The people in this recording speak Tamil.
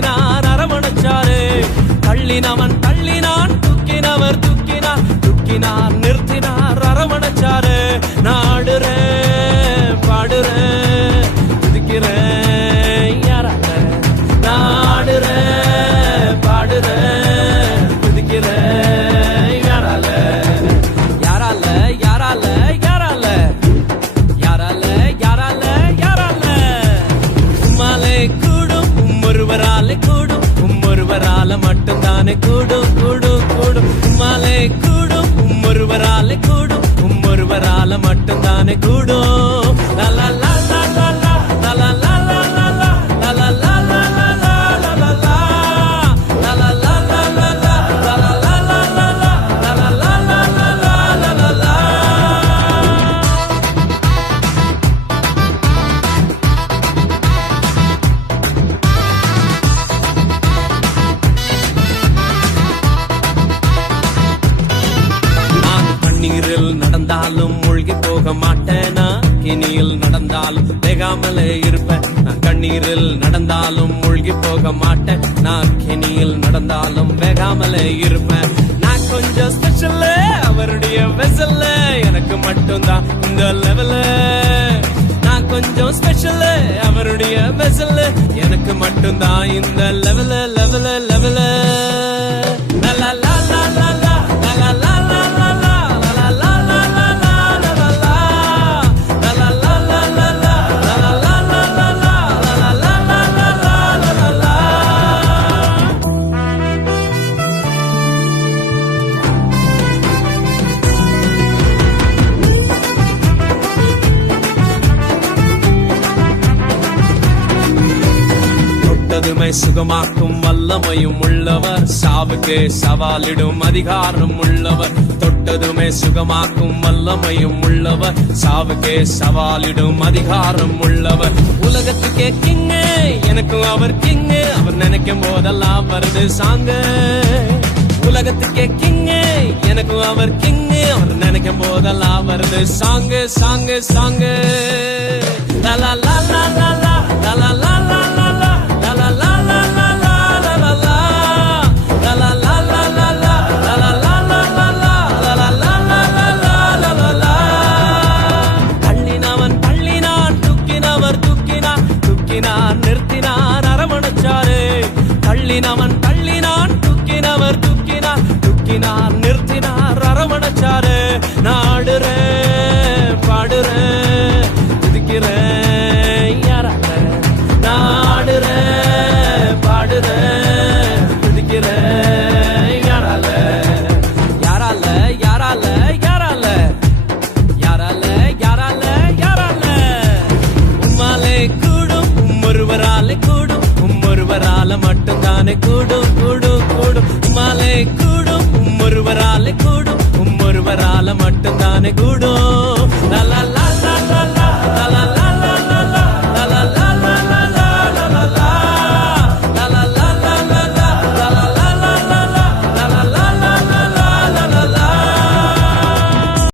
நிறுத்தினார் அரவணைச்சாரு. தள்ளினவன் தள்ளினான், தூக்கினவர் தூக்கினார், தூக்கினார் நிறுத்தினார் அரவணைச்சாரு. நாடுறேன் பாடுறேன் துதிக்கிறேன் யாரால, நாடுறேன் பாடுறேன் துதிக்கிறேன் யாரால, யாரால யாரால யாரால யாரால யாரால யாரால. உம்மாலே கூடும், ஒருவராலே கூடும், ஒருவரால மட்டும்தானே கூடும் கூடும் கூடும். உம்மாலே கூடும், ஒருவராலே கூடும், ஒருவரால மட்டும்தானே கூடும். லலா லா லா லா லா லலா லா லா லா லா லலா லா லா லா லா லலா லா லலா லா லா லா லா லலா லா லா லா லா லலா லா லா லா லலா லா. நான் தண்ணீரில் நடந்தாலும் மூழ்கி போக மாட்டேனா, கிணியில் நடந்தாலும் வேகாமலே இருப்பேன். நான் கண்ணீரில் நடந்தாலும் மூழ்கி போக மாட்டேன், நான் கிணியில் நடந்தாலும் வேகாமலே இருப்பேன். நான் கொஞ்சம் ஸ்பெஷல், அவருடைய வெசல்ல எனக்கு மட்டும்தான் இந்த லெவல. நான் கொஞ்சம் ஸ்பெஷல், அவருடைய வெசல்ல எனக்கு மட்டும்தான் இந்த லெவல லெவல லெவல. லலா லா லா லா லா லலா லா லா லா லா லலா லா லா லா லா லலா லா லலா லா லா லா லா லலா லா லா லா லா லலா லா லா லா லலா லா. தொட்டதுமை சுகமாக்கும் வல்லமையும் உள்ளவர், சாவுக்கு சவாலிடும் அதிகாரம் உள்ளவர். தொட்டதுமே சுகமாக்கும் வல்லமையும் உள்ளவர், சாவுக்கே சவாலிடும் அதிகாரம் உள்ளவர். உலகத்துக்கே கிங்கு, எனக்கும் அவர் கிங்கு, அவர் நினைக்கும் போதெல்லாம் வருது சாங்கு. உலகத்துக்கே கிங்கு, எனக்கும் அவர் கிங்கு, அவர் நினைக்கும் போதெல்லாம் வருது சாங்கு சாங்கு சாங்கு. லலா லா லா லா லா லலா லா லா லா லா லலா லா லா லா லா லலா லா லலா லா லா லா லா லலா லா லா லா லா லலா லா லா லா லலா லா. தள்ளினவன் தள்ளினான், தூக்கினவர் தூக்கினார், தூக்கினார் நிறுத்தினார் அரவணைச்சாரு. தள்ளினவன் தள்ளினான், தூக்கினவர் தூக்கினார், தூக்கினார் நிறுத்தினார் அரவணைச்சாரு. நாடுறேன் பாடுறேன் துதிக்கிறேன் யாரால, நாடுறேன் பாடுறேன் துதிக்கிறேன் யாரால, யாரால யாரால யாரால யாரால யாரால யாரால. உம்மாலே கூடும், ஒருவராலே கூடும், ஒருவரால மட்டும்தானே கூடும் கூடும் கூடும். உம்மாலே கூடும், ஒருவராலே கூடும், ஒருவரால மட்டும்தானே கூடும். லலா லா லா